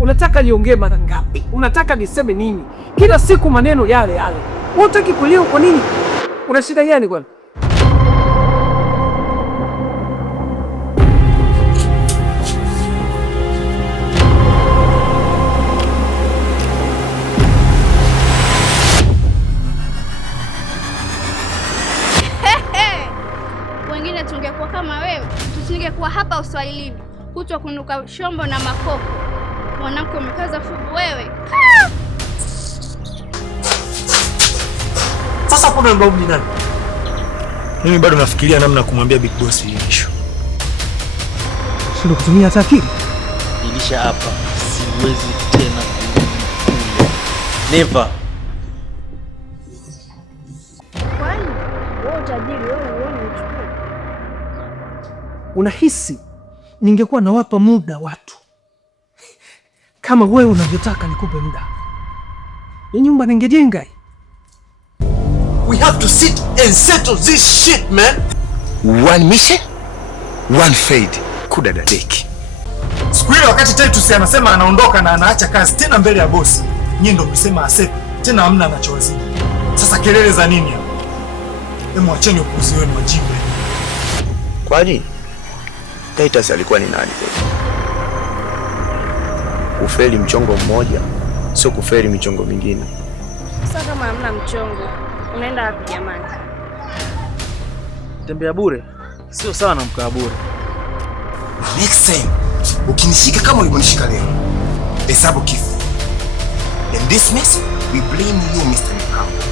Unataka niongee mara ngapi? Unataka niseme nini? Kila siku maneno yale yale. Unataka kulia kwa nini? Una shida gani kwani? Wengine tungekuwa kama wewe, tusingekuwa hapa Uswahilini, kutwa kunuka shombo na makoko. Mwanamke umekaza fuvu wewe. Sasa hapo ndo mbabu ni nani? Mimi bado nafikiria namna kumwambia Big Boss hii issue. Sio kutumia hata akili. Nilisha hapa, siwezi tena kule. Never. Kwani wewe utajiri wewe uone uchukue. Unahisi ningekuwa nawapa muda watu kama wewe unavyotaka nikupe muda, ni nyumba ningejenga. We have to sit and settle this shit, man. One mission, one fade. Kudadadeki. Siku ile wakati Titus anasema anaondoka na anaacha kazi tena mbele ya bosi, nyinyi ndio msema accept tena, hamna anachowazidi. Sasa kelele za nini hapa? Hebu acheni upuzi wenu wajibu. Kwani Titus alikuwa ni nani? Kufeli mchongo mmoja sio kufeli michongo mingine. Sasa kama hamna mchongo, unaenda wapi jamani? Tembea bure sio sawa na mkaa bure. Next time ukinishika kama ulivyonishika leo, hesabu kifo. In this mess we blame you, Mr. Mikao.